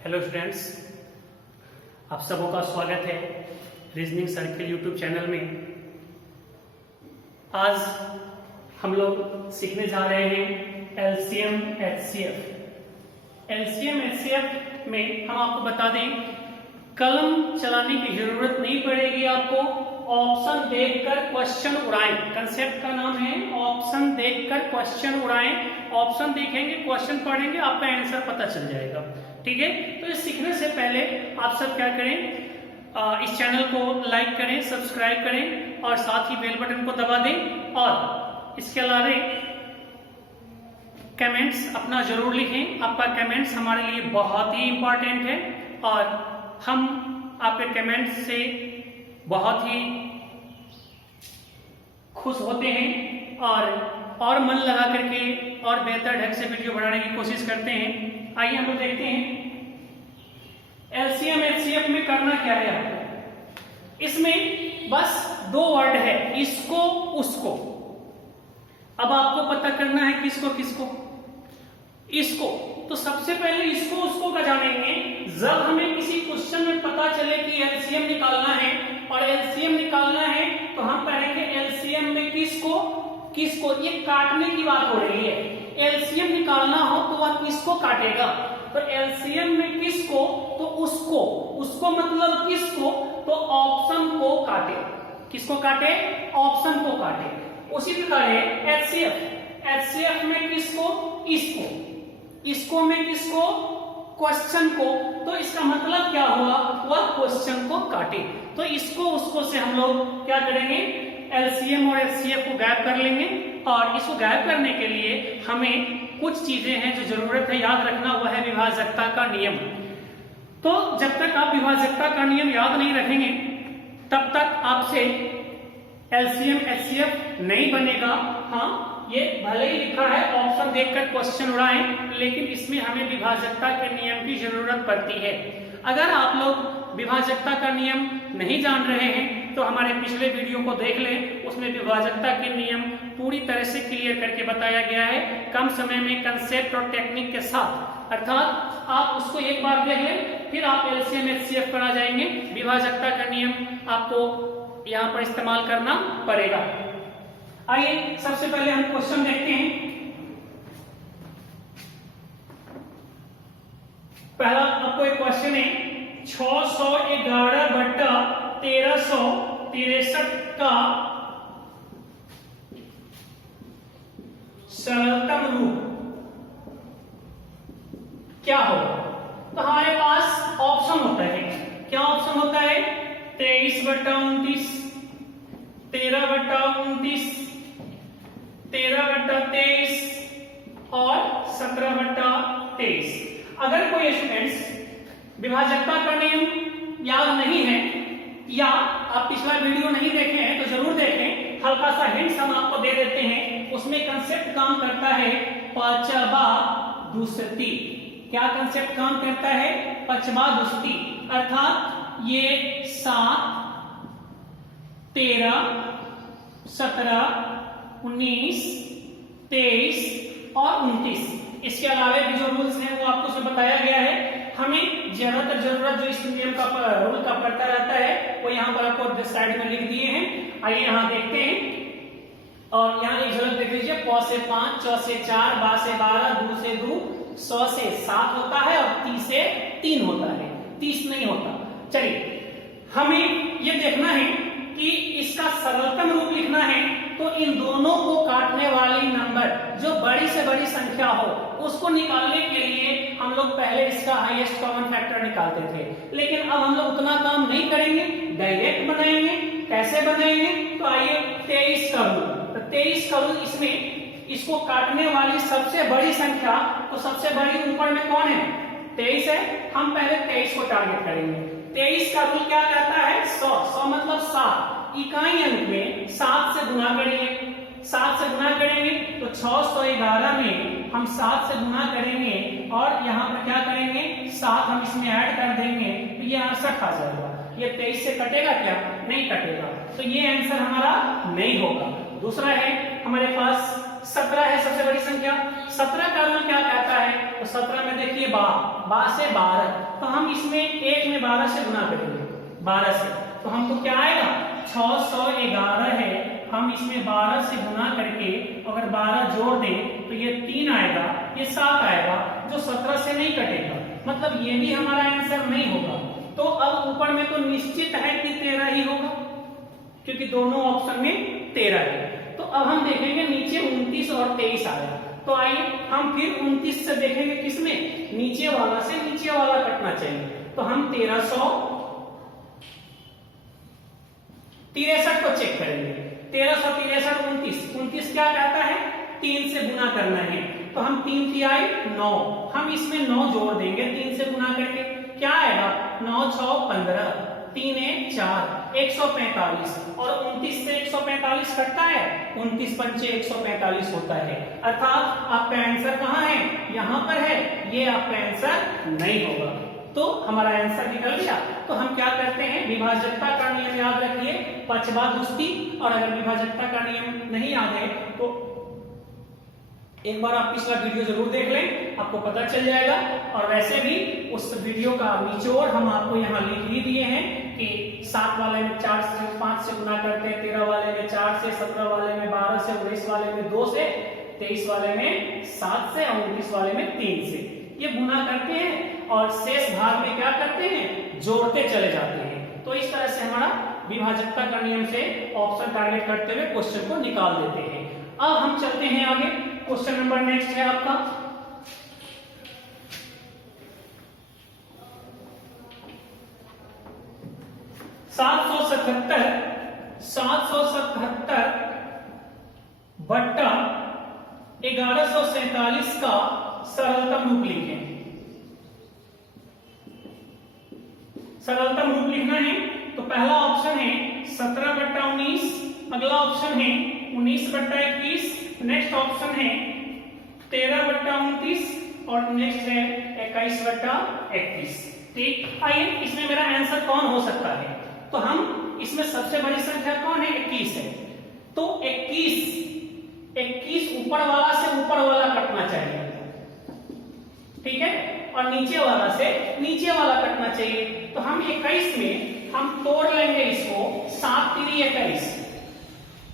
Hello students, आप सबों का स्वागत है रीजनिंग सर्किल यूट्यूब चैनल में। आज हम लोग सीखने जा रहे हैं एलसीएम एचसीएफ। एलसीएम एचसीएफ में हम आपको बता दें, कलम चलाने की जरूरत नहीं पड़ेगी आपको। ऑप्शन देखकर क्वेश्चन उड़ाएं, कंसेप्ट का नाम है ऑप्शन देखकर क्वेश्चन उड़ाएं। ऑप्शन देखेंगे, क्वेश्चन पढ़ेंगे, आपका आंसर पता चल जाएगा। ठीक है, तो ये सीखने से पहले आप सब क्या करें, इस चैनल को लाइक करें, सब्सक्राइब करें और साथ ही बेल बटन को दबा दें। और इसके अलावा कमेंट्स अपना जरूर लिखें। आपका कमेंट्स हमारे लिए बहुत ही इंपॉर्टेंट है और हम आपके कमेंट्स से बहुत ही खुश होते हैं और मन लगा करके और बेहतर ढंग से वीडियो बनाने की कोशिश करते हैं। आइए हम लोग देखते हैं एलसीएम एचसीएफ में करना क्या है आपको। इसमें बस दो वर्ड है, इसको उसको। अब आपको पता करना है किसको किसको। इसको तो सबसे पहले इसको उसको का जानेंगे जब हमें किसी क्वेश्चन में पता चले कि एलसीएम निकालना है। और एलसीएम निकालना है तो हम पढ़ेंगे एलसीएम में किसको किसको। ये काटने की बात हो रही है। एलसीएम निकालना हो तो वह किसको काटेगा। तो एलसीएम में किसको तो उसको, उसको मतलब किसको तो ऑप्शन को काटे। किसको काटे? ऑप्शन को काटे। उसी प्रकार एचसीएफ, एचसीएफ में किसको? इसको, इसको में किसको? क्वेश्चन को। तो इसका मतलब क्या हुआ? वह क्वेश्चन को काटे। तो इसको उसको से हम लोग क्या करेंगे, एलसीएम और एचसीएफ को गायब कर लेंगे। और इसको गायब करने के लिए हमें कुछ चीजें हैं जो जरूरत है याद रखना, वह है विभाजकता का नियम। तो जब तक आप विभाजकता का नियम याद नहीं रखेंगे तब तक आपसे एलसीएम एचसीएफ नहीं बनेगा। हाँ, ये भले ही लिखा है ऑप्शन देखकर क्वेश्चन उड़ाएं, लेकिन इसमें हमें विभाजकता के नियम की जरूरत पड़ती है। अगर आप लोग विभाजकता का नियम नहीं जान रहे हैं तो हमारे पिछले वीडियो को देख लें, उसमें विभाजकता के नियम पूरी तरह से क्लियर करके बताया गया है, कम समय में कंसेप्ट और टेक्निक के साथ। अर्थात आप उसको एक बार देख लें, फिर आप एलसीएम एचसीएफ पर आ जाएंगे। विभाजकता का नियम आपको यहाँ पर इस्तेमाल करना पड़ेगा। आइए सबसे पहले हम क्वेश्चन देखते हैं। पहला आपको एक क्वेश्चन है, 611 बट्टा 1363 का सरलतम रूप क्या होगा। तो हमारे पास ऑप्शन होता है। क्या ऑप्शन होता है? 23 बट्टा 29, 13 बट्टा 29, 13 बट्टा 23 और 17 बट्टा 23। अगर कोई स्टूडेंट्स विभाजकता का नियम याद नहीं है या आप पिछला वीडियो नहीं देखे हैं तो जरूर देखें, हल्का सा हिंट्स हम आपको दे देते हैं। उसमें कंसेप्ट काम करता है पचबा दुस्ती। क्या कंसेप्ट काम करता है? पचबा दुस्ती। अर्थात ये 7, 13, 17, 19, 23 और 29। इसके अलावा भी जो रूल्स हैं वो आपको उसमें बताया गया है। हमें ज्यादातर जरूरत जो इस नियम का रूल का पड़ता रहता है वो यहाँ पर आपको साइड में लिख दिए हैं। आइए यहाँ देखते हैं और यहाँ एक झलक देख लीजिए। प से 5, च से 4, बा से 12, दू से 2, 100 से 7 होता है और 30 से 3 होता है, 30 नहीं होता। चलिए हमें ये देखना है कि इसका सरलतम रूप लिखना है। तो इन दोनों को काटने वाली नंबर जो बड़ी से बड़ी संख्या हो उसको निकालने के लिए हम लोग पहले इसका हाईएस्ट कॉमन फैक्टर निकालते थे, लेकिन अब हम लोग उतना काम नहीं करेंगे, डायरेक्ट बनाएंगे। कैसे बनाएंगे? तो आइए 23 का रूल। तो 23 का रूल, इसमें इसको काटने वाली सबसे बड़ी संख्या, तो सबसे बड़ी ऊपर में कौन है? 23 है। हम पहले 23 को टारगेट करेंगे। 23 का रूल क्या कहता है? 100। 100 मतलब 7 इकाई अंक में 7 से गुना करेंगे। 7 से गुना करेंगे तो 611 में हम 7 से गुना करेंगे और यहाँ पर क्या करेंगे? 7 हम इसमें ऐड कर देंगे तो ये 68 आ जाएगा। ये 23 से कटेगा क्या? नहीं कटेगा। तो ये आंसर हमारा नहीं होगा। दूसरा है हमारे पास 17 है सबसे बड़ी संख्या। 17 का रूल क्या कहता है? तो 17 में देखिए बा से 12, तो हम इसमें एक में 12 से गुना करेंगे, 12 से, तो हमको क्या आएगा? 611 है, हम इसमें 12 से गुना करके अगर 12 जोड़ दें तो ये 3 आएगा, ये 7 आएगा, जो 17 से नहीं कटेगा, मतलब ये भी हमारा आंसर नहीं होगा। तो अब ऊपर में तो निश्चित है कि 13 ही होगा, क्योंकि दोनों ऑप्शन में 13 है। तो अब हम देखेंगे नीचे 29 और 23 आया, तो आइए हम फिर 29 से देखेंगे किसमें? नीचे वाला से नीचे वाला कटना चाहिए, तो हम 1363 को चेक करेंगे। 1363 29 क्या कहता है? 3 से गुना करना है, तो हम 3 तिहाई 9, हम इसमें 9 जोड़ देंगे 3 से गुना करके, क्या आएगा? 9 6 15, 3 1 4, 145, और 29 से 145 कटता है, 29 पंचे 145 होता है, अर्थात आपका आंसर कहाँ है? यहाँ पर है, ये आपका आंसर नहीं होगा। तो हमारा आंसर निकल गया। तो हम क्या करते हैं? विभाजकता का नियम याद रखिए, पचवा दुस्ती, और अगर विभाजकता का नियम नहीं याद है तो एक बार आप पिछला वीडियो जरूर देख लें, आपको पता चल जाएगा। और वैसे भी उस वीडियो का निचोड़ हम आपको यहाँ लिख ही दिए हैं कि 7 वाले में 4 से 5 से गुना करते हैं, 13 वाले में 4 से, 17 वाले में 12 से, 19 वाले में 2 से, 23 वाले में 7 से और 29 वाले में 3 से, ये गुना करते हैं और शेष भाग में क्या करते हैं? जोड़ते चले जाते हैं। तो इस तरह से हमारा विभाजकता का नियम से ऑप्शन टारगेट करते हुए क्वेश्चन को निकाल देते हैं। अब हम चलते हैं आगे, क्वेश्चन नंबर नेक्स्ट है आपका 777 बट्टा 1147 का सरलतम रूप लिखें। सरलतम रूप लिखना है तो पहला ऑप्शन है 17 बट्टा 19, अगला ऑप्शन है 19 बट्टा 21, नेक्स्ट ऑप्शन है 13 बट्टा 29 और नेक्स्ट है 21 बट्टा 31। ठीक, आइए इसमें मेरा आंसर कौन हो सकता है? तो हम इसमें सबसे बड़ी संख्या कौन है? 21 है, तो 21 ऊपर वाला से ऊपर वाला कटना चाहिए, ठीक है, और नीचे वाला से नीचे वाला कटना चाहिए। तो हम 21 में हम तोड़ लेंगे इसको, 7 3 21,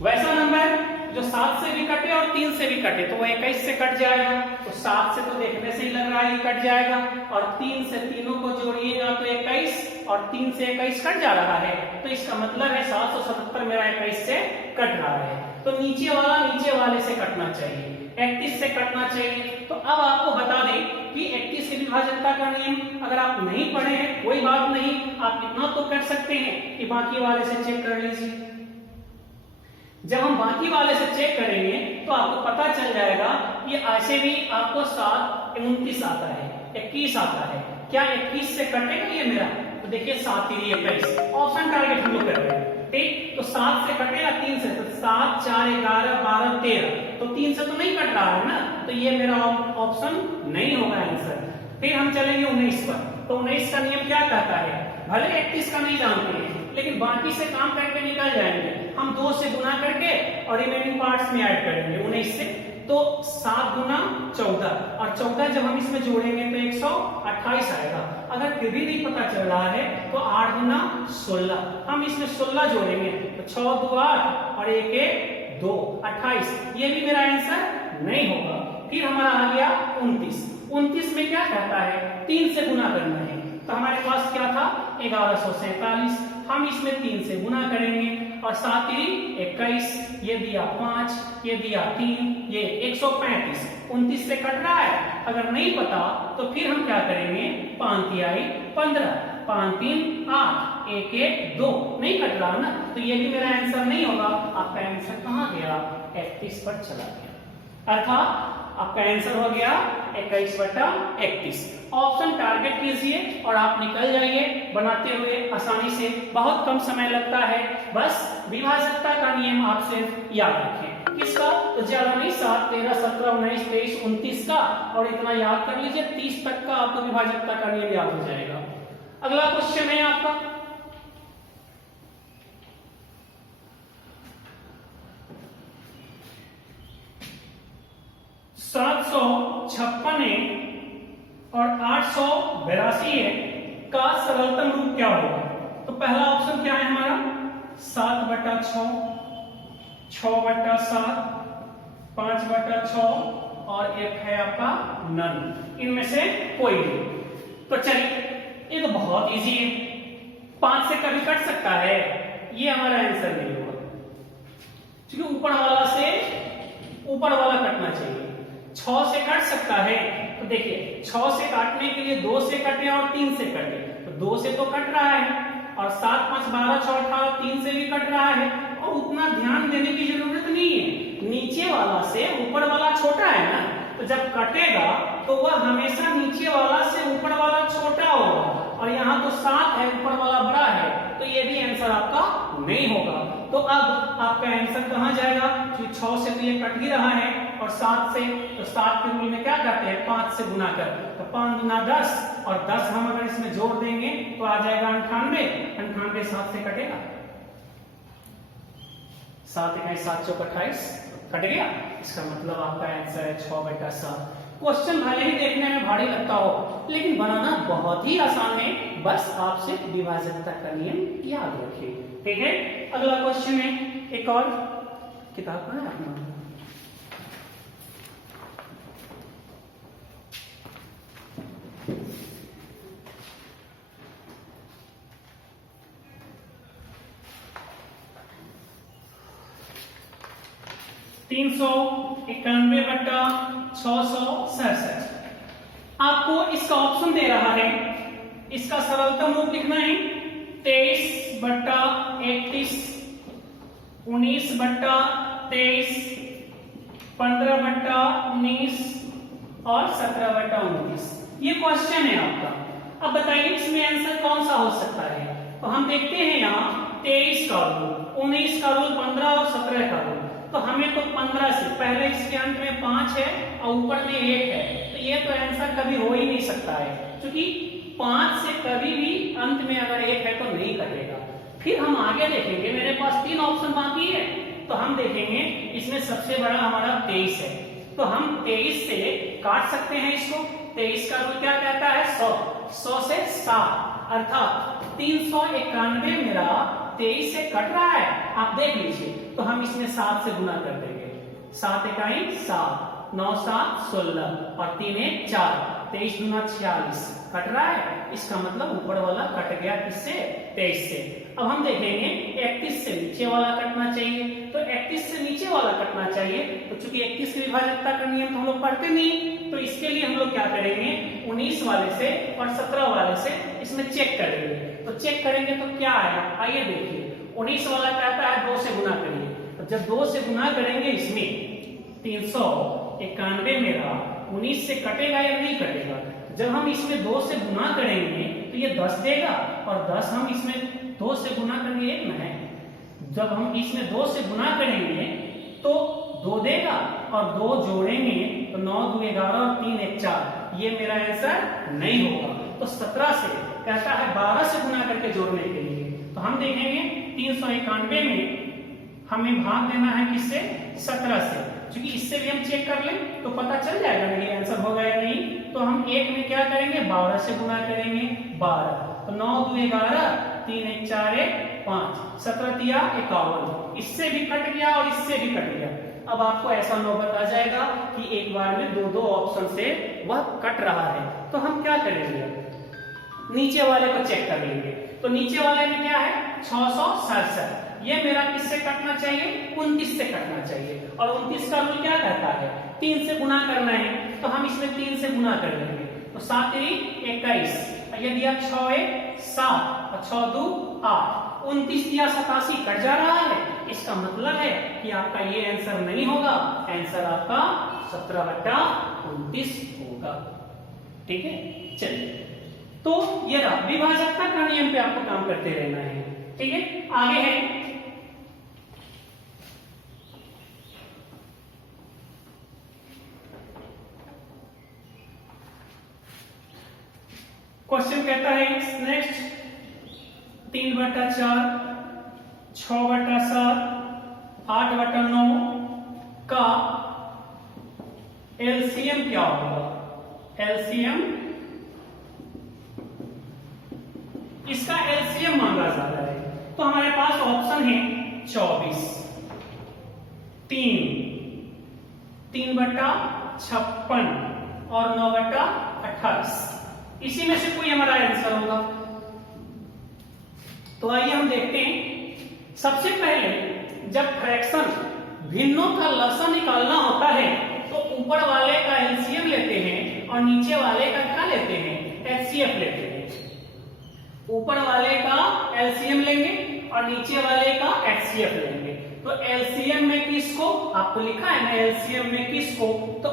वैसा नंबर जो 7 से भी कटे और 3 से भी कटे तो वो 21 से कट जाएगा। तो 7 से तो देखने से ही लग रहा है ये कट जाएगा, और 3 से तीनों को जोड़िएगा तो 21, और 3 से 21 कट जा रहा है, तो इसका मतलब है 777 मेरा 21 से कट रहा है। तो नीचे वाला नीचे वाले से कटना चाहिए, 31 से कटना चाहिए। तो अब आपको बता दें कि 31 की विभाजकता का नियम अगर आप नहीं पढ़े हैं कोई बात नहीं, आप इतना तो कर सकते हैं कि बाकी वाले से चेक कर लीजिए। जब हम बाकी वाले से चेक करेंगे तो आपको पता चल जाएगा, ये ऐसे भी आपको 7 29 आता है, 21 आता है, क्या 21 से कटेगा ये मेरा? तो देखिए 7 3 21, ऑप्शन टारगेट हम लोग कर रहे हैं, ठीक। तो 7 से कटेगा 3 से, तो 7 4 11 12 13, तो 3 से तो नहीं कट रहा है ना, तो ये मेरा ऑप्शन नहीं होगा आंसर। फिर हम चलेंगे 19 पर, तो 19 का नियम क्या कहता है? भले 31 का नहीं जानते हैं लेकिन बाकी से काम करके निकल जाएंगे, हम 2 से गुना करके और रिमेनिंग पार्ट्स में ऐड करेंगे 19 से, तो 7 गुना 14, और 14 जब हम इसमें जोड़ेंगे तो 128 आएगा। अगर फिर भी नहीं पता चल रहा है तो 8 गुना 16, हम इसमें 16 जोड़ेंगे तो 6 2 8 और 1 1 2 28, ये भी मेरा आंसर नहीं होगा। फिर हमारा आ गया 29 में क्या कहता है? 3 से गुना करना है, तो हमारे पास क्या था? 1147, हम इसमें 3 से गुना करेंगे और 7 3 21, ये दिया 5, ये दिया 3, ये 135, 29 से कट रहा है। अगर नहीं पता तो फिर हम क्या करेंगे? 5 तिहाई 15, 5 3 8, 1 1 2, नहीं कट रहा ना, तो ये भी मेरा आंसर नहीं होगा। आपका आंसर कहाँ गया? 31 पर चला गया, अर्थात आपका आंसर हो गया 21 बटा 31। ऑप्शन टारगेट कीजिए और आप निकल जाइए बनाते हुए आसानी से, बहुत कम समय लगता है, बस विभाजकता का नियम आप सिर्फ याद रखें। किसका? तो ज्यादा नहीं, 7 13 17 19 23 29 का, और इतना याद कर लीजिए 30 तक का आपको विभाजकता का नियम याद हो जाएगा। अगला क्वेश्चन है आपका 7 756 है और 882 है का सरलतम रूप क्या होगा? तो पहला ऑप्शन क्या है हमारा 7/6, 6/7, 5/6 और एक है आपका नन। इनमें से कोई भी। तो चलिए ये तो बहुत इजी है, 5 से कभी कट सकता है, ये हमारा आंसर नहीं होगा क्योंकि ऊपर वाला कटना चाहिए। 6 से कट सकता है, तो देखिए 6 से काटने के लिए 2 से कटे और 3 से कटे, तो 2 से तो कट रहा है और 7, 5, 12, 6, 18 3 से भी कट रहा है और उतना ध्यान देने की जरूरत नहीं है। नीचे वाला से ऊपर वाला छोटा है ना, तो जब कटेगा तो वह हमेशा नीचे वाला से ऊपर वाला छोटा होगा और यहाँ तो 7 है, ऊपर वाला बड़ा है, तो ये भी आंसर आपका नहीं होगा। तो अब आपका आंसर कहां जाएगा? क्योंकि 6 से तो ये कट ही रहा है और 7 से, तो 7 के रूल में क्या करते हैं 5 से गुना कर, तो 5 गुना 10 और 10 हम अगर इसमें जोड़ देंगे तो आ जाएगा 98। 98 7 से कटेगा, 7 × 7 = 28 कट गया। इसका मतलब आपका आंसर है 6/7। क्वेश्चन भले ही देखने में भारी लगता हो लेकिन बनाना बहुत ही आसान है, बस आपसे विभाजकता का नियम याद रखिए। ठीक है, अगला क्वेश्चन है एक और किताब का है अपना 391/667। आपको इसका ऑप्शन दे रहा है, इसका सरलतम रूप लिखना है 23/31, 19/23, 15/19 और 17/29। ये क्वेश्चन है आपका। अब बताइए इसमें आंसर कौन सा हो सकता है? तो हम देखते हैं यहाँ 23 का रूल, 19 का रूल, 15 और 17 का रूल। तो हमें तो 15 से पहले इसके अंत में 5 है और ऊपर में 1 है, तो ये तो आंसर कभी हो ही नहीं सकता है क्योंकि 5 से कभी भी अंत में अगर 1 है तो नहीं कटेगा। फिर हम आगे देखेंगे, मेरे पास 3 ऑप्शन बाकी है, तो हम देखेंगे इसमें सबसे बड़ा हमारा 23 है, तो हम 23 से काट सकते हैं इसको। 23 का रूल क्या कहता है 100, 100 से 7 अर्थात 391 मेरा 23 से कट रहा है, आप देख लीजिए। तो हम इसमें 7 से गुना कर देंगे, 7 × 7, 9 7 16 और 3 1 4, 23 दूना 46 कट रहा है। इसका मतलब ऊपर वाला कट गया किससे? 23 से। अब हम देखेंगे 31 से नीचे वाला कटना चाहिए, तो 31 से नीचे वाला कटना चाहिए, तो चूंकि 31 की विभाजकता का नियम तो हम लोग पढ़ते नहीं, तो इसके लिए हम लोग क्या करेंगे 19 वाले से और 17 वाले से इसमें चेक करेंगे। तो चेक करेंगे तो क्या आएगा, आइए देखिए। 19 वाला कहता है 2 से गुना करिए, तो जब 2 से गुना करेंगे इसमें 391 मेरा 19 से कटेगा या नहीं कटेगा? जब हम इसमें 2 से गुना करेंगे तो ये 10 देगा और 10 हम इसमें 2 से गुना करेंगे 1 ना है, जब हम इसमें 2 से गुना करेंगे तो 2 देगा और 2 जोड़ेंगे तो 9 2 11 और 3 1 4, ये मेरा आंसर नहीं होगा। तो 17 से कहता है 12 से गुना करके जोड़ने के लिए, तो हम देखेंगे 391 में हमें भाग देना है किससे? 17 से, क्योंकि इससे भी हम चेक कर लें तो पता चल जाएगा मेरी आंसर होगा या नहीं। तो हम 1 में क्या करेंगे 12 से गुना करेंगे 12, तो 9 2 11, 3 1 4 1 5, 17 तिया 51, इससे भी कट गया और इससे भी कट गया। अब आपको ऐसा नौबत आ जाएगा कि एक बार में 2 ऑप्शन से वह कट रहा है, तो हम क्या करेंगे नीचे वाले को चेक कर लेंगे। तो नीचे वाले में क्या है 667, ये मेरा किससे कटना चाहिए 29 से कटना चाहिए, और 29 का रूल क्या कहता है 3 से गुना करना है, तो हम इसमें 3 से गुना कर लेंगे, तो 7 3 21, ये दिया 6 1 7 और 6 2 8, 29 दिया 87 कट जा रहा है। इसका मतलब है कि आपका ये आंसर नहीं होगा, आंसर आपका 17/29 होगा। ठीक है, चलिए तो ये रहा विभाजकता का नियम पे आपको काम करते रहना है। ठीक है, आगे है क्वेश्चन कहता है नेक्स्ट 3/4, 6/7, 8/9 का एलसीएम क्या होगा? एलसीएम, इसका एलसीएम मांगा जा रहा है, तो हमारे पास ऑप्शन है 24, 3/56 और 9/28। इसी में से कोई हमारा आंसर होगा। तो आइए हम देखते हैं। सबसे पहले जब फ्रैक्शन भिन्नों का लसा निकालना होता है तो ऊपर वाले का एलसीएम लेते हैं और नीचे वाले का क्या लेते हैं? एचसीएफ लेते हैं। ऊपर वाले का एलसीएम लेंगे और नीचे वाले का एचसीएफ लेंगे। तो एलसीएम में किसको? आपको लिखा है ना, एलसीएम में किसको? तो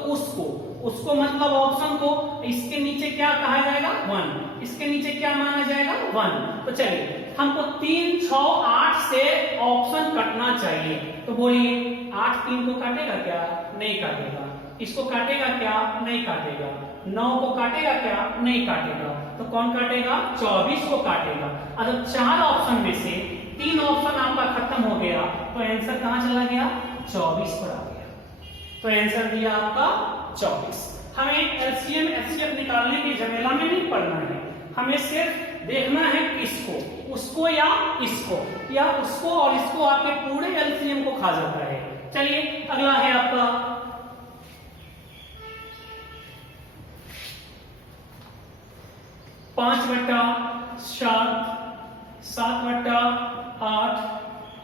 उसको मतलब ऑप्शन को इसके नीचे क्या कहा जाएगा? 1। इसके नीचे क्या माना जाएगा? 1। तो चलिए हमको 3, 6, 8 से ऑप्शन कटना चाहिए। तो बोलिए 8 3 को काटेगा क्या? नहीं काटेगा। इसको काटेगा क्या? नहीं काटेगा। 9 को काटेगा क्या? नहीं काटेगा। तो कौन काटेगा? 24 को काटेगा। अब 4 ऑप्शन में से 3 ऑप्शन आपका खत्म हो गया, तो आंसर कहां चला गया? 24 पर आ गया। तो आंसर दिया आपका 24। हमें एलसीएम एचसीएफ निकालने की झमेला में नहीं पड़ना है, हमें सिर्फ देखना है किसको, उसको या इसको, या उसको और इसको आपके पूरे एलसीएम को खा जाता है। चलिए अगला है आपका 5/7, 7/8,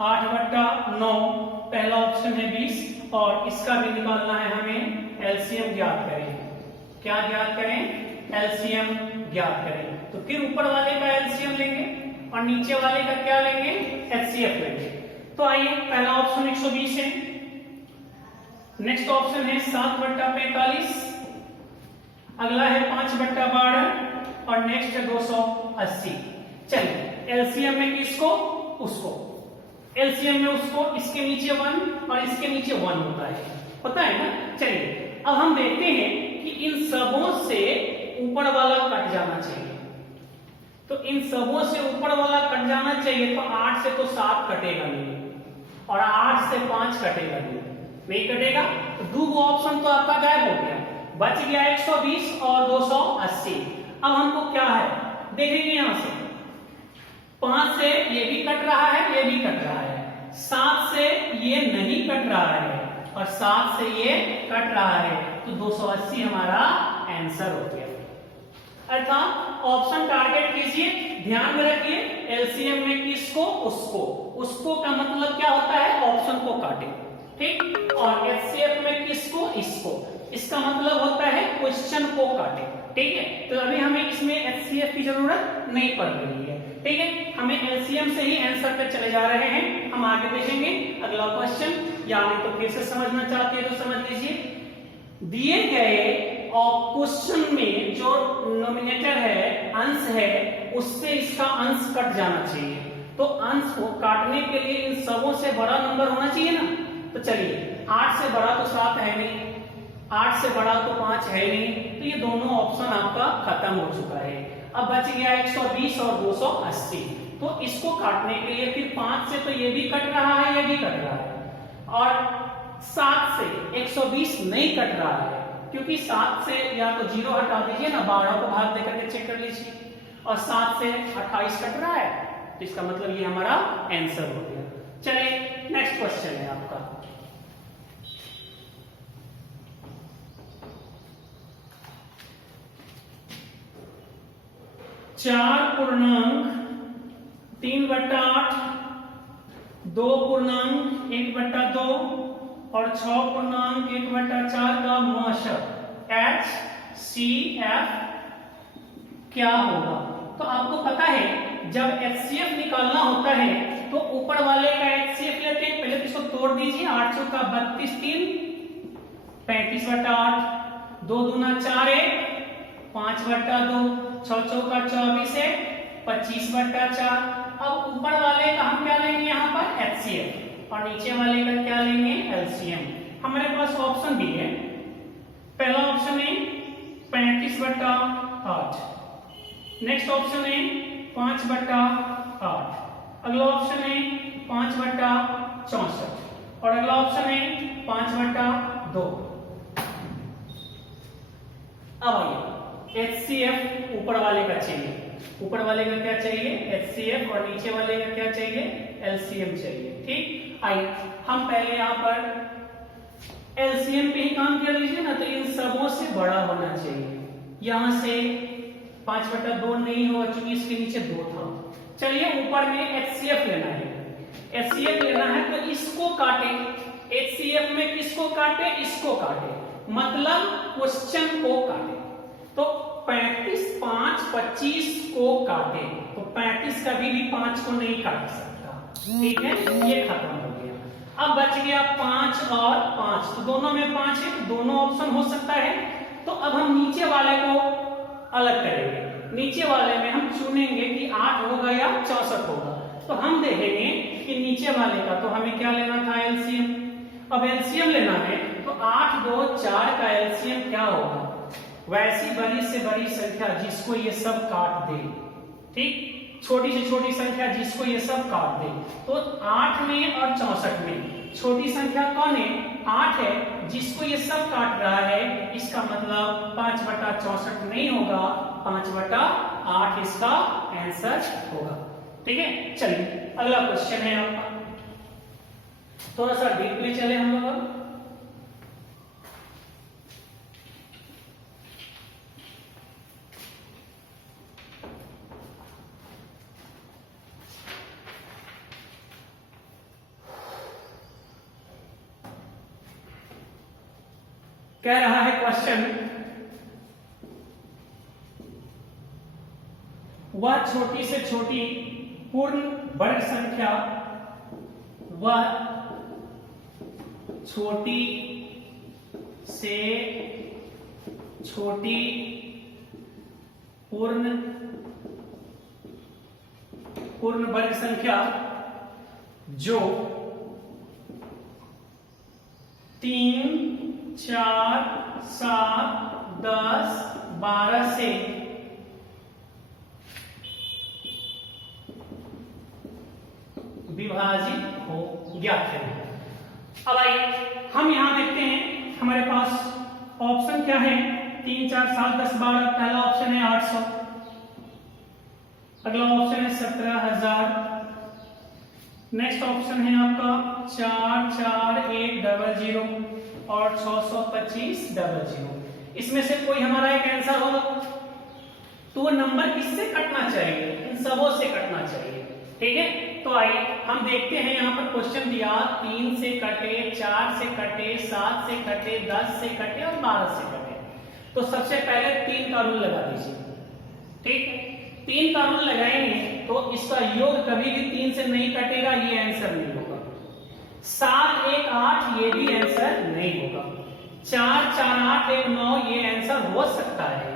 8/9। पहला ऑप्शन है 20 और इसका भी निकालना है हमें। एलसीएम ज्ञात करें। क्या ज्ञात करें? एलसीएम ज्ञात करें। तो फिर ऊपर वाले का एलसीएम लेंगे और नीचे वाले का क्या लेंगे? एचसीएफ लेंगे। तो आइए पहला ऑप्शन 120 है, नेक्स्ट ऑप्शन है 7/45, अगला है 5/12 और नेक्स्ट है 280। चलिए एलसीएम में किसको? उसको। एलसीएम में उसको, इसके नीचे 1 और इसके नीचे 1 होता है ना। चलिए अब हम देखते हैं कि इन सबों से ऊपर वाला कट जाना चाहिए। तो इन सबों से ऊपर वाला कट जाना चाहिए, तो 8 से तो 7 कटेगा नहीं और 8 से 5 कटेगा नहीं कटेगा। तो 2 ऑप्शन तो आपका गायब हो गया, बच गया 120 और 280। अब हमको क्या है देखेंगे, यहां से 5 से ये भी कट रहा है, ये भी कट रहा है, 7 से ये नहीं कट रहा है और 7 से ये कट रहा है, तो 280 हमारा आंसर हो गया। अर्थात ऑप्शन टारगेट कीजिए, ध्यान में रखिए एलसीएम में किसको? उसको का मतलब क्या होता है? ऑप्शन को काटे, ठीक। और एचसीएफ में किसको? इसको। इसका मतलब होता है क्वेश्चन को काटे, ठीक है। तो अभी हमें इसमें एचसीएफ की जरूरत नहीं पड़ रही है, ठीक है। हमें एलसीएम से ही आंसर पे चले जा रहे हैं। हम आगे देखेंगे अगला क्वेश्चन, यानी तो कैसे समझना चाहते हैं तो समझ लीजिए। दिए गए और क्वेश्चन में जो नोमिनेटर है, अंश है, उससे इसका अंश कट जाना चाहिए। तो अंश को काटने के लिए इन सबों से बड़ा नंबर होना चाहिए ना। तो चलिए 8 से बड़ा तो 7 है नहीं, 8 से बड़ा तो 5 है नहीं, तो ये दोनों ऑप्शन आपका खत्म हो चुका है। अब बच गया 120 और 280। तो इसको काटने के लिए फिर 5 से तो ये भी कट रहा है, ये भी कट रहा है, और 7 से 120 नहीं कट रहा है, क्योंकि 7 से या तो 0 हटा दीजिए ना, 12 को भाग देकर के चेक कर लीजिए, और 7 से 28 कट रहा है, तो इसका मतलब ये हमारा आंसर हो गया। चलिए नेक्स्ट क्वेश्चन है आपका 4.3/8, 2.1/2 और 6.1/4 का मॉशर HCF क्या होगा? तो आपको पता है जब HCF निकालना होता है तो ऊपर वाले का HCF लेते हैं। पहले तो इसको तोड़ दीजिए, 8 चौका 32, 3 35/8, 2 दूना 4 है, 5/2, 6 चौका 24 है, 25/4। अब ऊपर वाले का हम क्या लेंगे यहाँ पर? HCF, और नीचे वाले का क्या लेंगे? LCM। हमारे पास ऑप्शन भी है। पहला ऑप्शन है 35/8, नेक्स्ट ऑप्शन है 5/8, अगला ऑप्शन है 5/64 और अगला ऑप्शन है 5/2। अब आइए HCF ऊपर वाले का चाहिए, ऊपर वाले का क्या चाहिए HCF और नीचे वाले का क्या चाहिए LCM चाहिए। ठीक, आइए हम पहले यहाँ पर LCM पे ही काम कर लीजिए ना, तो इन सबों से बड़ा होना चाहिए। यहां से 5/2 नहीं होगा क्योंकि इसके नीचे 2 था। चलिए ऊपर में HCF लेना है, HCF लेना है तो इसको काटे, HCF में किसको काटे इसको काटे, मतलब क्वेश्चन को काटे। तो 35 5 25 को काटे, तो 35 कभी भी 5 को नहीं काट सकता। ठीक है, ये खत्म हो गया। अब बच गया 5 और 5, तो दोनों में 5 है, तो दोनों ऑप्शन हो सकता है। तो अब हम नीचे वाले को अलग करेंगे, नीचे वाले में हम चुनेंगे कि 8 होगा या 64 होगा। तो हम देखेंगे कि नीचे वाले का तो हमें क्या लेना था LCM। अब LCM लेना है तो 8 2 4 का LCM क्या होगा, वैसी बड़ी से बड़ी संख्या जिसको ये सब काट दे। ठीक, छोटी से छोटी संख्या जिसको ये सब काट दे। तो 8 में और 64 में छोटी संख्या कौन है 8 है, जिसको ये सब काट रहा है, इसका मतलब 5/64 नहीं होगा, 5/8 इसका आंसर होगा। ठीक है, चलिए अगला क्वेश्चन है आपका, थोड़ा सा डीपली चले हम लोग। कह रहा है क्वेश्चन, वह छोटी से छोटी पूर्ण वर्ग संख्या, वह छोटी से छोटी पूर्ण वर्ग संख्या जो 3 4 7 10 12 से विभाजित हो ज्ञात है। अब आइए हम यहां देखते हैं, हमारे पास ऑप्शन क्या है 3 4 7 10 12। पहला ऑप्शन है 800, अगला ऑप्शन है 17,000, नेक्स्ट ऑप्शन है आपका 4 4 1 00 और 625 00। इसमें से कोई हमारा एक आंसर होगा, तो वो नंबर किससे कटना चाहिए, इन सबों से कटना चाहिए। ठीक है, तो आइए हम देखते हैं, यहाँ पर क्वेश्चन दिया 3 से कटे, 4 से कटे, 7 से कटे, 10 से कटे और 12 से कटे। तो सबसे पहले 3 का रूल लगा दीजिए। ठीक है, 3 का रूल लगाएंगे तो इसका योग कभी भी 3 से नहीं कटेगा, ये आंसर नहीं होगा। 7 1 8 ये भी आंसर नहीं होगा। 4 4 8 1 9 ये आंसर हो सकता है।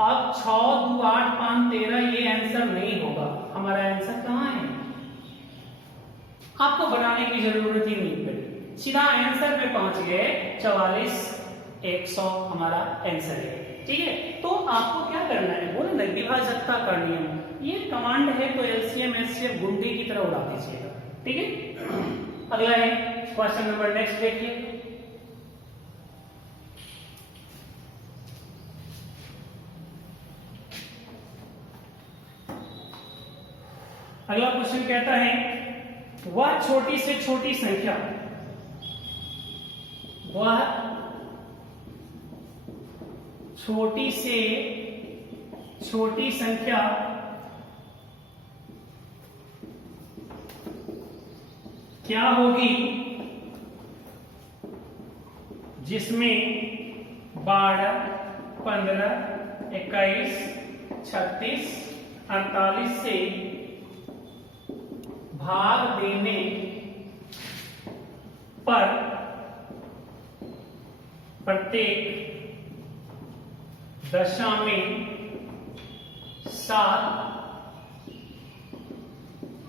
अब 6 2 8 5 13 ये आंसर नहीं होगा। हमारा आंसर कहाँ है, आपको बनाने की जरूरत ही नहीं पड़ी, सीधा आंसर पे पहुंच गए। 44 100 हमारा आंसर है। ठीक है, तो आपको क्या करना है, बोले ना विभाजकता का नियम, ये कमांड है तो LCM HCF गुंडे की तरह उड़ा दीजिएगा। ठीक है, अगला है क्वेश्चन नंबर नेक्स्ट देखिए। अगला क्वेश्चन कहता है, वह छोटी से छोटी संख्या, वह छोटी से छोटी संख्या क्या होगी जिसमें 12 15 21 36 48 से भाग देने पर प्रत्येक दशा में 7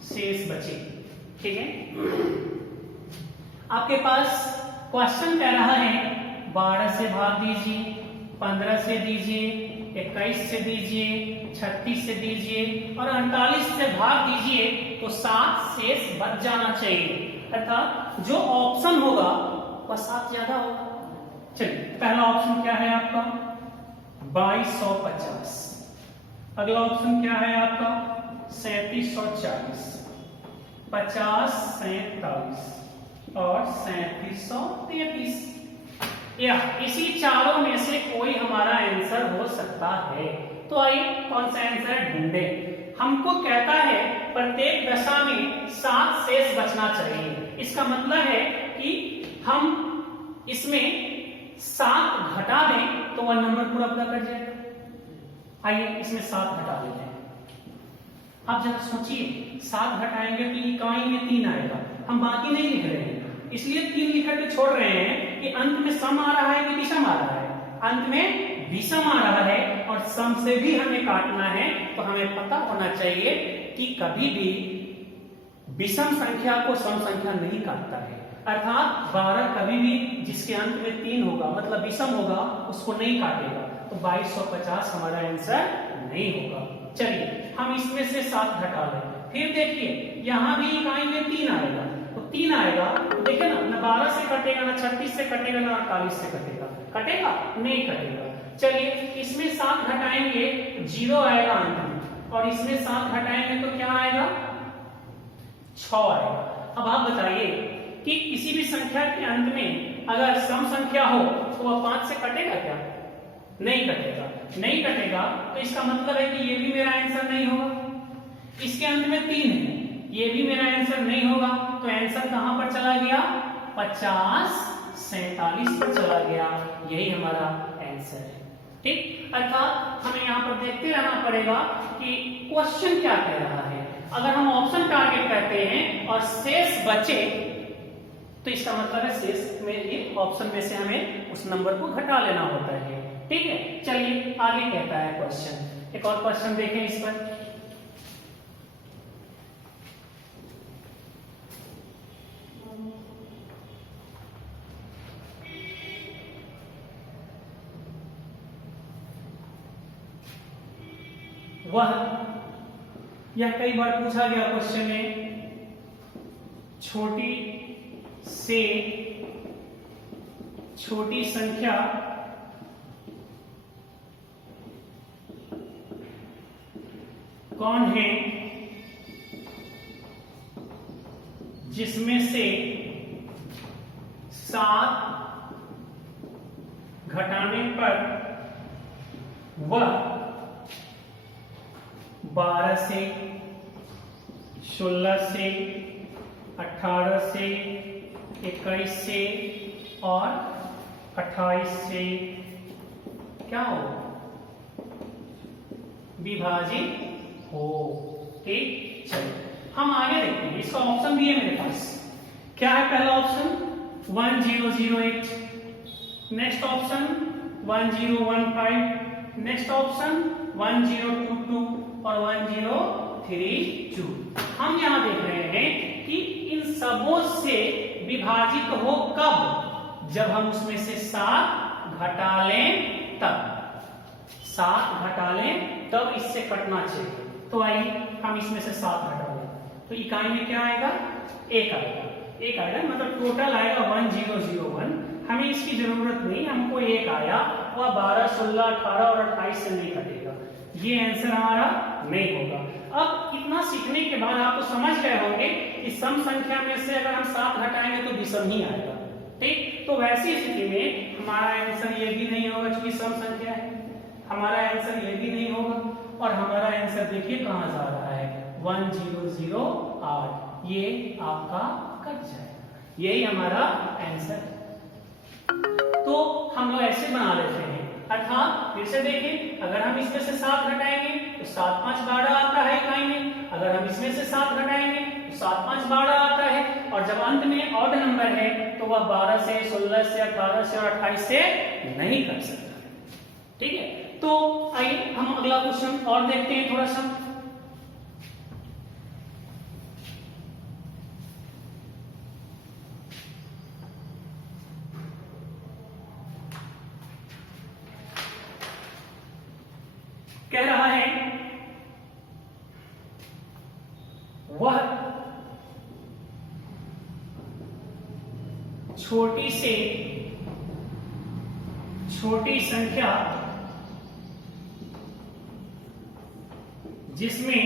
शेष बचे। ठीक है, आपके पास क्वेश्चन कह रहा है 12 से भाग दीजिए, 15 से दीजिए, 21 से दीजिए, 36 से दीजिए और 48 से भाग दीजिए, तो 7 शेष बच जाना चाहिए। अर्थात जो ऑप्शन होगा वह 7 ज्यादा होगा। चलिए पहला ऑप्शन क्या है आपका 2250। अगला ऑप्शन क्या है आपका 3740, 50 47 और 3733। या इसी चारों में से कोई हमारा आंसर हो सकता है। तो आइए कौन सा आंसर ढूंढे। हमको कहता है प्रत्येक दशा में 7 शेष बचना चाहिए। इसका मतलब है कि हम इसमें 7 घटा दें तो वह नंबर पूरा पूरा कट जाएगा। आइए इसमें 7 घटा लेते हैं। आप जरा सोचिए 7 घटाएंगे तो इकाई में 3 आएगा। हम बाकी नहीं लिख रहे हैं, इसलिए 3 लिख के छोड़ रहे हैं कि अंत में सम आ रहा है कि विषम आ रहा है। अंत में विषम आ रहा है और सम से भी हमें काटना है, तो हमें पता होना चाहिए कि कभी भी विषम संख्या को सम संख्या नहीं काटता है। अर्थात 12 कभी भी जिसके अंत में 3 होगा मतलब विषम होगा उसको नहीं काटेगा। तो 2250 हमारा आंसर नहीं होगा। चलिए हम इसमें से 7 घटा लें। फिर देखिए यहां भी इकाई में 3 आएगा, तो 3 आएगा तो देखिए ना 12 से कटेगा, ना 36 से कटेगा, ना 48 से कटेगा। कटेगा नहीं कटेगा। चलिए इसमें 7 घटाएंगे तो 0 आएगा अंत में, और इसमें 7 घटाएंगे तो क्या आएगा 6 आएगा। अब आप बताइए कि किसी भी संख्या के अंत में अगर सम संख्या हो तो वह 5 से कटेगा क्या? नहीं कटेगा। नहीं कटेगा तो इसका मतलब है कि ये भी मेरा आंसर नहीं होगा। इसके अंत में 3 है, ये भी मेरा आंसर नहीं होगा। तो आंसर कहां पर चला गया 50 47 पर चला गया। यही हमारा आंसर है। ठीक, अर्थात हमें यहाँ पर देखते रहना पड़ेगा कि क्वेश्चन क्या कह रहा है। अगर हम ऑप्शन टारगेट करते हैं और शेष बचे तो इसका मतलब है शेष में ये ऑप्शन में से हमें उस नंबर को घटा लेना होता है। ठीक है, चलिए आगे कहता है क्वेश्चन। एक और क्वेश्चन देखें इस पर। वह यह कई बार पूछा गया क्वेश्चन में, छोटी से छोटी संख्या कौन है जिसमें से 7 घटाने पर वह 12 से 16 से 18 से 21 से और 28 से क्या हो विभाजित हो। ठीक, चलिए हम आगे देखते हैं। इसका ऑप्शन भी है मेरे पास। क्या है पहला option 1008, next option 1015, next option 1022 और 1032। हम यहां देख रहे हैं कि इन सबों से विभाजित हो कब, जब हम उसमें से 7 घटा लें तब। 7 घटा लें तब इससे कटना चाहिए। तो आइए हम इसमें से 7 घटा लें तो इकाई में क्या आएगा 1 आएगा। 1 आएगा मतलब टोटल आएगा 1001। हमें इसकी जरूरत नहीं, हमको 1 आया, वह 12 16 18 और 28 से नहीं कटेगा। ये आंसर हमारा नहीं होगा। अब इतना सीखने के बाद आप तो समझ गए होंगे कि सम संख्या में से अगर हम 7 घटाएंगे तो विषम ही आएगा। ठीक, तो वैसी स्थिति में हमारा आंसर ये भी नहीं होगा क्योंकि सम संख्या है। हमारा आंसर ये भी नहीं होगा और हमारा आंसर देखिए कहां जा रहा है 1008। ये आपका कट जाएगा। यही हमारा आंसर है। तो हम लोग ऐसे बना लेते हैं। अर्थात फिर से देखिए, अगर हम इसमें से 7 घटाएंगे तो 7 5 12 आता है इकाई में। अगर हम इसमें से 7 घटाएंगे तो 7 5 12 आता है। और जब अंत में ऑड नंबर है तो वह 12 से 16 से 18 से और 28 से नहीं कर सकता। ठीक है, तो आइए हम अगला क्वेश्चन और देखते हैं थोड़ा सा। कह रहा है वह छोटी से छोटी संख्या जिसमें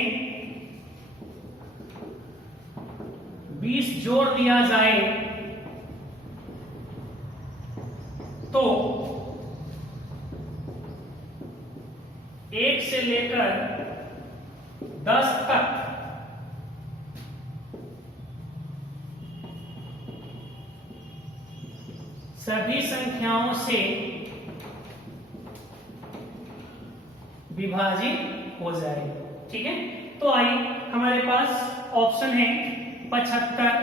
20 जोड़ दिया जाए तो 1 से लेकर 10 तक सभी संख्याओं से विभाजित हो जाए। ठीक है, तो आइए हमारे पास ऑप्शन है 75,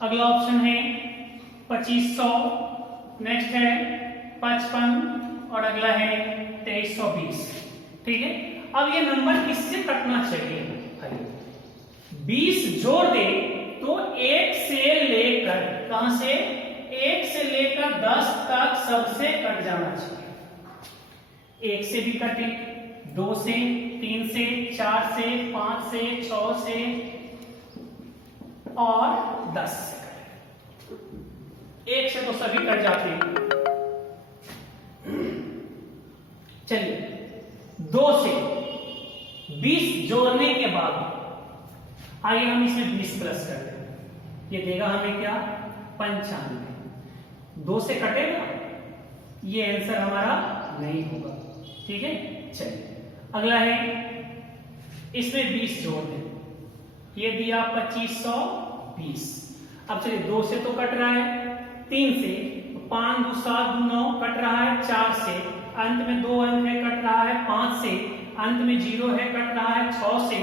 अगला ऑप्शन है 2500, नेक्स्ट है 55 और अगला है 2320। ठीक है, अब ये नंबर किससे कटना चाहिए? 20 जोड़ दे तो 1 से लेकर, कहां से? 1 से लेकर 10 तक सबसे कट जाना चाहिए। 1 से भी कटे, 2 से, 3 से, 4 से, 5 से, 6 से और 10 से कटे। 1 से तो सभी कट जाते हैं। चलिए 2 से 20 जोड़ने के बाद आइए हम इसमें 20 प्लस कर दें। ये देगा हमें क्या? 95। 2 से कटेगा, ये आंसर हमारा नहीं होगा। ठीक है, चलिए अगला है, इसमें 20 जोड़ दें, ये दिया 2520। अब चलिए 2 से तो कट रहा है, 3 से 5 2 7 2 9 कट रहा है, 4 से अंत में 2 अंक है कट रहा है, 5 से अंत में 0 है कट रहा है, 6 से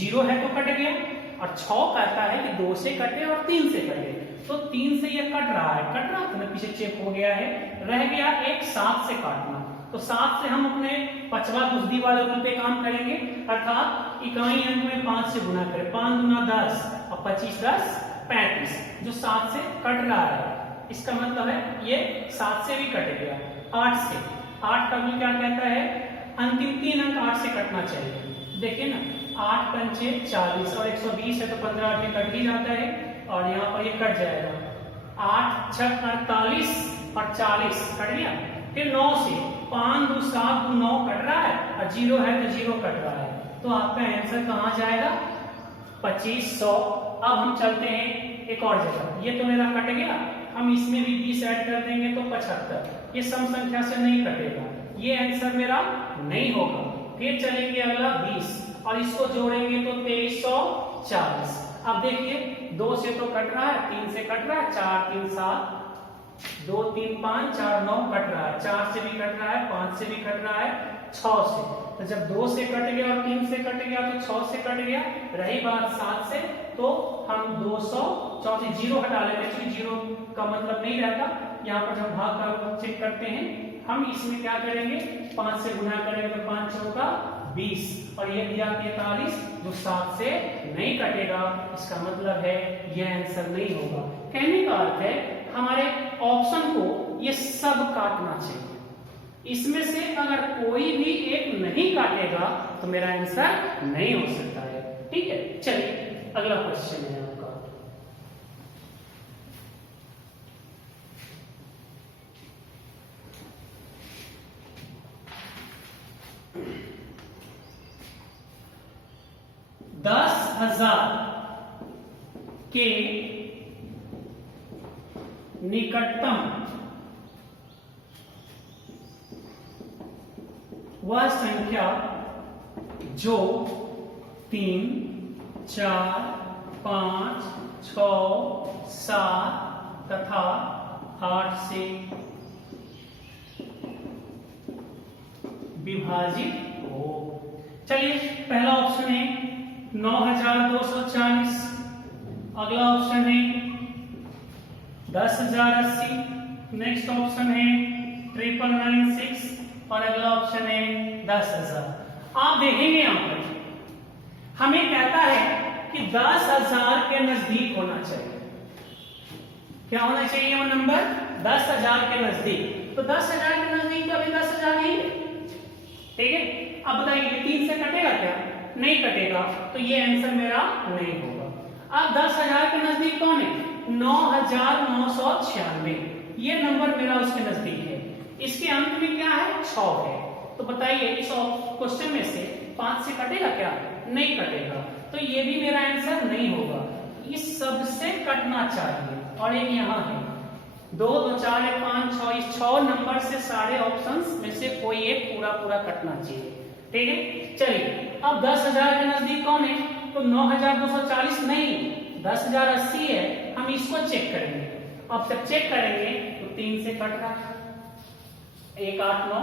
0 है तो कट गया, और 6 कहता है कि 2 से कटे और 3 से कटे, तो 3 से ये कट रहा है, कट रहा था पीछे चेक हो गया है, रह गया एक 7 से काटना। तो 7 से हम अपने पचवा बुद्धि वाले रूल पे काम करेंगे, अर्थात इकाई अंक में 5 से गुना करें, 5 गुना 10 और 25 10 35, जो 7 से कट रहा है, इसका मतलब है ये 7 से भी कटेगा। 8 से, 8 का भी क्या कहता है? अंतिम 3 अंक 8 से कटना चाहिए। देखिए ना, 8 पंचे 40 और 120 है तो 15 8 में कट ही जाता है, और यहाँ पर ये कट जाएगा। 8 6 48 और 40 कट गया। फिर 9 से 5 2 7 2 9 कट रहा है, और 0 है तो 0 कट रहा है, तो आपका आंसर कहाँ जाएगा? 2500। अब हम चलते हैं एक और जगह, ये तो मेरा कट गया, हम इसमें भी 20 ऐड कर देंगे तो 75। ये सम संख्या से नहीं कटेगा, ये आंसर मेरा नहीं होगा। फिर चलेंगे अगला 20 और इसको जोड़ेंगे तो 2340। अब देखिए 2 से तो कट रहा है, 3 से कट रहा है, 4 3 7 2 3 5 4 9 कट रहा है, 4 से भी कट रहा है, 5 से भी कट रहा है, 6 से, तो जब 2 से कट गया और 3 से कट गया तो 6 से कट गया। रही बात 7 से, तो हम 200 0 हटा लेते हैं, क्योंकि 0 का मतलब नहीं रहता। यहाँ पर जब भाग का चेक करते हैं हम, इसमें क्या करेंगे? 5 से गुना करेंगे तो 5 चौका 20, और ये दिया 43, जो 7 से नहीं कटेगा, इसका मतलब है यह आंसर नहीं होगा। कहने का अर्थ है हमारे ऑप्शन को ये सब काटना चाहिए, इसमें से अगर कोई भी एक नहीं काटेगा तो मेरा आंसर नहीं हो सकता है। ठीक है, चलिए अगला क्वेश्चन है आपका। $10,000 के निकटतम वह संख्या जो 3 4 5 6 7 तथा 8 से विभाजित हो। चलिए पहला ऑप्शन है 9240, अगला ऑप्शन है 10,080, नेक्स्ट ऑप्शन है 9996 और अगला ऑप्शन है 10,000। आप देखेंगे यहां पर हमें कहता है कि 10,000 के नजदीक होना चाहिए। क्या होना चाहिए वो नंबर? 10,000 के नजदीक। तो 10,000 के नजदीक तो अभी 10,000 ही है। ठीक है, अब बताइए 3 से कटेगा क्या? नहीं कटेगा, तो ये आंसर मेरा नहीं होगा। अब 10,000 के नजदीक कौन है? 9,996, ये नंबर मेरा उसके नजदीक है। इसके अंत में क्या है? 6 है, तो बताइए इस क्वेश्चन में से 5 से कटेगा क्या? नहीं कटेगा, तो ये भी मेरा आंसर नहीं होगा। इस सब से कटना चाहिए। और एक यहाँ है 2 2 4 1 5 6, इस 6 नंबर से सारे ऑप्शंस में से कोई एक पूरा पूरा कटना चाहिए। ठीक है, चलिए अब 10,000 के नजदीक कौन है? तो 9,240 नहीं, 10,080 है। हम इसको चेक करेंगे। अब जब चेक करेंगे तो 3 से कट रहा है, 1 8 9,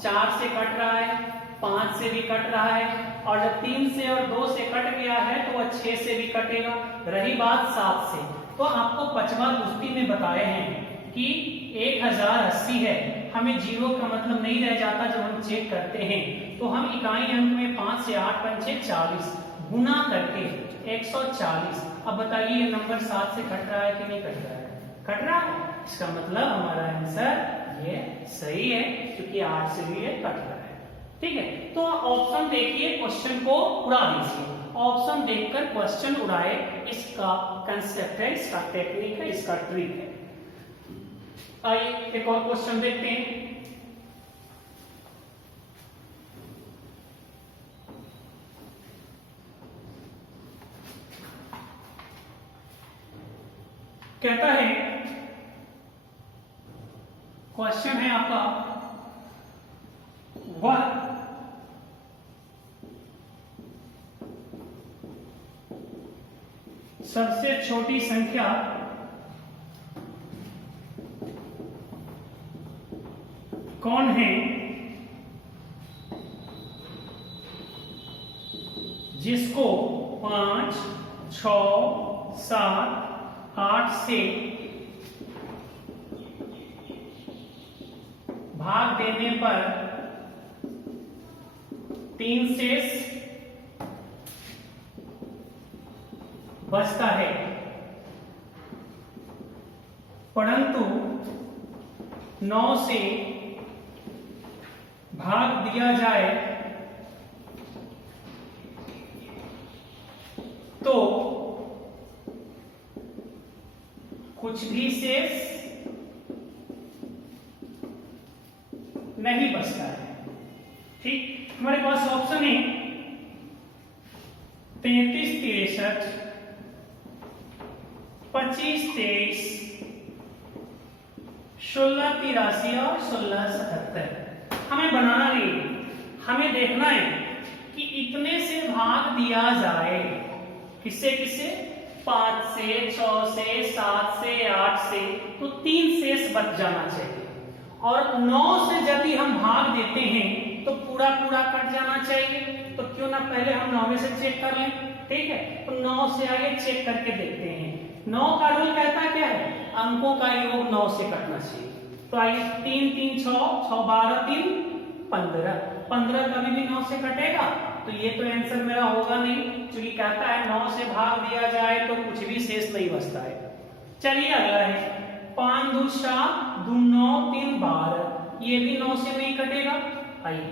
4 से कट रहा है, 5 से भी कट रहा है, और जब 3 से और 2 से कट गया है तो वह 6 से भी कटेगा। रही बात 7 से, तो आपको पचवा गुस्ती में बताए हैं कि 1080 है। हमें जीरो का मतलब नहीं रह जाता जब हम चेक करते हैं, तो हम इकाई अंक में 5 से 8 पंचे 40 गुना करके 140। अब बताइए ये नंबर 7 से कट रहा है कि नहीं कट रहा है? कट रहा है। इसका मतलब हमारा आंसर ये सही है, क्योंकि 8 से भी ये कट रहा है। ठीक है, तो ऑप्शन देखिए, क्वेश्चन को उड़ा दीजिए। ऑप्शन देखकर क्वेश्चन उड़ाए, इसका कंसेप्ट है, इसका टेक्निक है, इसका ट्रिक है। आइए एक और क्वेश्चन देखते हैं। कहता है, क्वेश्चन है आपका, वह सबसे छोटी संख्या कौन है जिसको 5 6 7 8 से भाग देने पर 3 शेष बचता है, परंतु 9 से भाग दिया जाए तो कुछ भी शेष नहीं बचता है। ठीक, हमारे पास ऑप्शन है 33 63, 25 23, 16 83 और 16 77। हमें बनाना नहीं, हमें देखना है कि इतने से भाग दिया जाए, किससे किससे? 5 से 6 से 7 से 8 से, तो 3 शेष बच जाना चाहिए। और 9 से यदि हम भाग देते हैं तो पूरा पूरा कट जाना चाहिए। तो क्यों ना पहले हम 9 से चेक कर लें। ठीक है, तो 9 से आगे चेक करके देखते हैं। 9 का रूल कहता है क्या है? अंकों का योग 9 से कटना चाहिए। तो आइए 3 3 6 6 12 3 15, 15 कभी भी 9 से कटेगा, तो ये तो आंसर मेरा होगा नहीं, क्योंकि कहता है 9 से भाग दिया जाए तो कुछ भी शेष नहीं बचता है। चलिए अगला है 5 2 7 2 9 3 12, ये भी 9 से नहीं कटेगा। आइए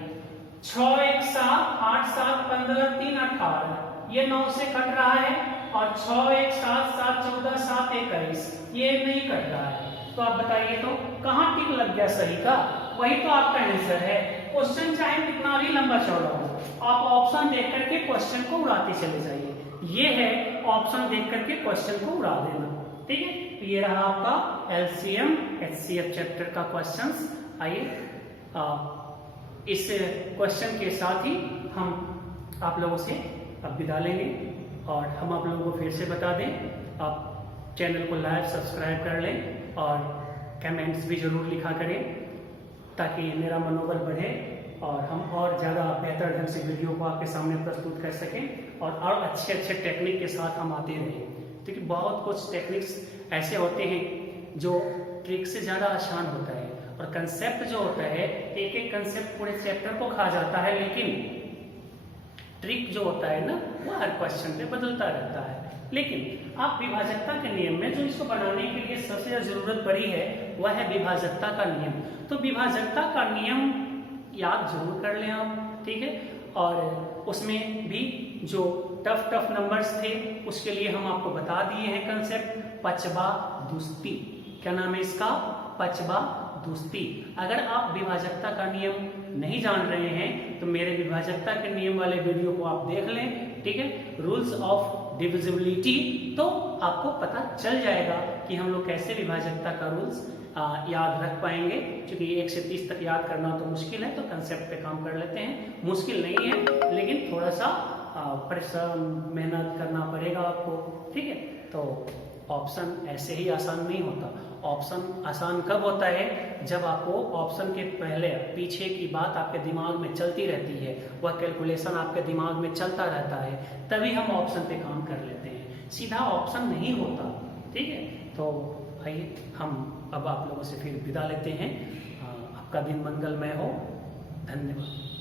6 1 7 8 7 15 3 18, ये 9 से कट रहा है, और 6 1 7 7 14 7 21, ये नहीं कट रहा है। तो आप बताइए तो कहां टिक लग गया सही का? वही तो आपका आंसर है। क्वेश्चन चाहे कितना भी लंबा चौड़ा हो, आप ऑप्शन देख करके क्वेश्चन को उड़ाते चले जाइए। ये है ऑप्शन देख करके क्वेश्चन को उड़ा देना। ठीक है, तो ये रहा आपका एलसीएम एचसीएफ चैप्टर का क्वेश्चंस। आइए इस क्वेश्चन के साथ ही हम आप लोगों से अब विदा लेंगे, और हम आप लोगों को फिर से बता दें, आप चैनल को लाइक सब्सक्राइब कर लें और कमेंट्स भी जरूर लिखा करें, ताकि मेरा मनोबल बढ़े और हम और ज़्यादा बेहतर ढंग से वीडियो को आपके सामने प्रस्तुत कर सकें, और अच्छे अच्छे टेक्निक के साथ हम आते रहें। क्योंकि बहुत कुछ टेक्निक्स ऐसे होते हैं जो ट्रिक से ज़्यादा आसान होता है, और कंसेप्ट जो होता है, एक एक कंसेप्ट पूरे चैप्टर को खा जाता है, लेकिन ट्रिक जो होता है ना, वो हर क्वेश्चन पे बदलता रहता है। लेकिन आप विभाजकता के नियम में जो इसको बनाने के लिए सबसे ज्यादा जरूरत पड़ी है, वह है विभाजकता का नियम। तो विभाजकता का नियम याद जरूर कर लें आप। ठीक है, और उसमें भी जो टफ नंबर्स थे उसके लिए हम आपको बता दिए हैं कंसेप्ट, पचवा दुस्ती। क्या नाम है इसका? पचवा दुस्ती। अगर आप विभाजकता का नियम नहीं जान रहे हैं तो मेरे विभाजकता के नियम वाले वीडियो को आप देख लें, ठीक है, रूल्स ऑफ डिविजिबिलिटी, तो आपको पता चल जाएगा कि हम लोग कैसे विभाजकता का रूल्स याद रख पाएंगे। क्योंकि 1 से 30 तक याद करना तो मुश्किल है, तो कंसेप्ट पे काम कर लेते हैं। मुश्किल नहीं है, लेकिन थोड़ा सा परिश्रम मेहनत करना पड़ेगा आपको, ठीक है। तो ऑप्शन ऐसे ही आसान नहीं होता। ऑप्शन आसान कब होता है? जब आपको ऑप्शन के पहले पीछे की बात आपके दिमाग में चलती रहती है, वह कैलकुलेशन आपके दिमाग में चलता रहता है, तभी हम ऑप्शन पे काम कर लेते हैं। सीधा ऑप्शन नहीं होता, ठीक है। तो आइए हम अब आप लोगों से फिर विदा लेते हैं। आपका दिन मंगलमय हो। धन्यवाद।